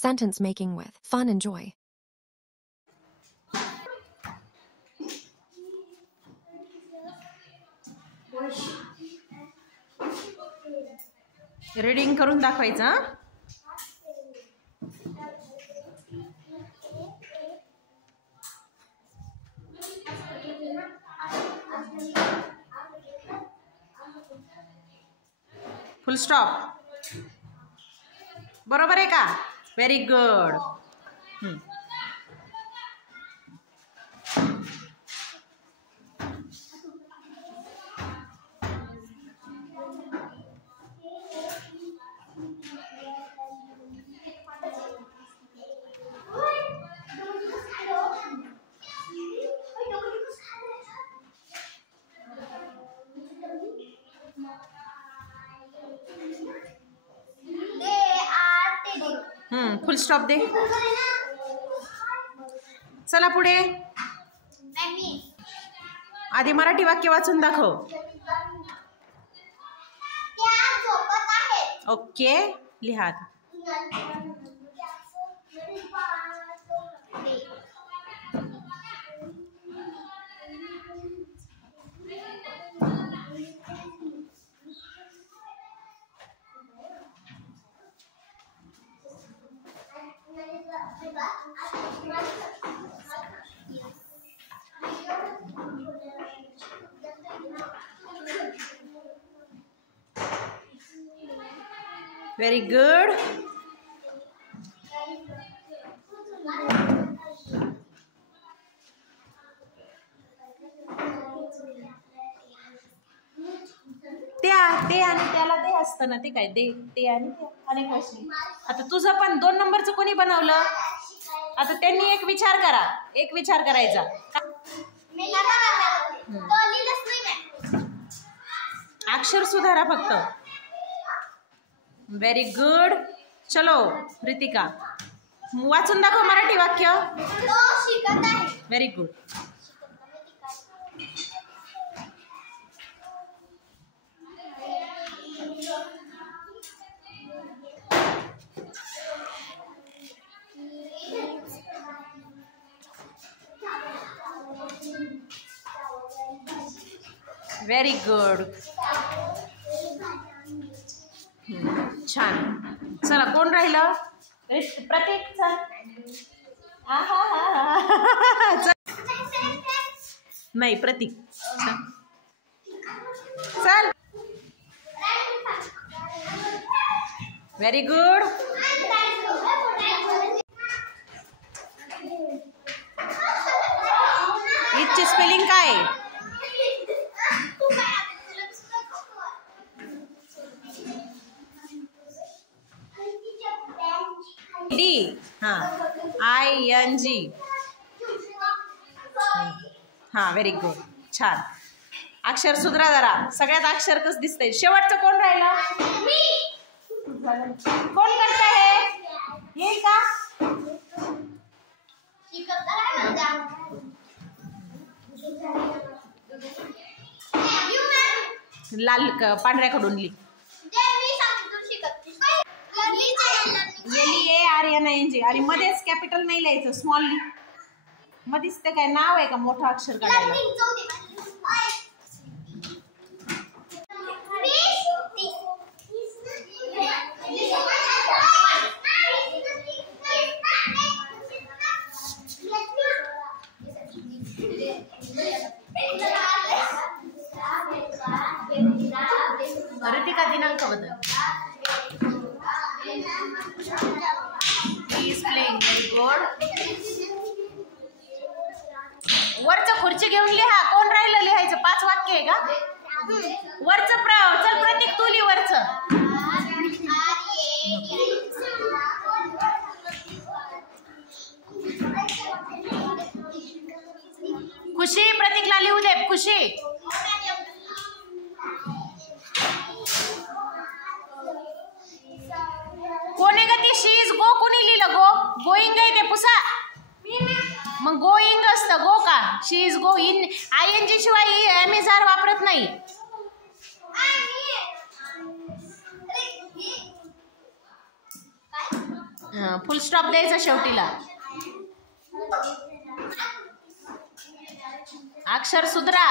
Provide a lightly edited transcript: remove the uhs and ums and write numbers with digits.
Sentence making with fun and joy. Reading करून दाखवायचं. फुल stop. बरोबर आहे का? Very good. फुल स्टॉप दे. चला पुढे. आधी मराठी वाक्य वाचून दाखव. ओके, लिहा. Very good. ते आणि त्याला दे असतं ना, ते काय दे ते आणि अनेक अशी. आता तुझं पण 2 नंबरचं कोणी बनवलं? आता त्यांनी एक विचार करायचा. अक्षर सुधारा फक्त. Very good. चलो रितिका, वाचून दाखव मराठी वाक्य. Very good. Very good. छान. चला कोण राहिलं? प्रतीक. नाही प्रतीक. चल. Very good. ईदची स्पेलिंग काय? डी. ING. Very good. छान. अक्षर सुधरा जरा. सगळ्यात अक्षर कसं दिसतंय? शेवटचं कोण राहिलं? कोण करतंय हे का? लाल पांढऱ्याकडून लिह. LEARNING आणि मध्येच कॅपिटल नाही लिहायचं, स्मॉल लिह. मध्येच ते काय नाव आहे का मोठं अक्षर काढायला? रितिका दिनांक बदल. He's playing. Very good. वरचं खुर्ची घेऊन लिहा. कोण राहिलं लिहायचं? 5 वाक्य आहे का? वरचं चल प्रतीक तू लिह वरचं. खुशी प्रतीकला लिहू दे. खुशी. कोणी ग ती? शी इज गो कोणी लिहिलं? गोईंग आहे ते पुसा. मग गोईंग असतं. गो का? शी इज गो. ING शिवाय MSR वापरत नाही. फुल स्टॉप द्यायचा शेवटीला. अक्षर सुधरा.